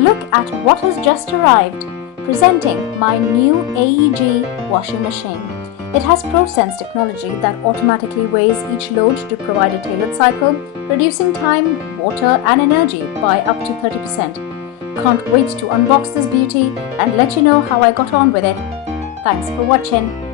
Look at what has just arrived. Presenting my new AEG washing machine. It has ProSense technology that automatically weighs each load to provide a tailored cycle, reducing time, water and energy by up to 30%. Can't wait to unbox this beauty and let you know how I got on with it. Thanks for watching.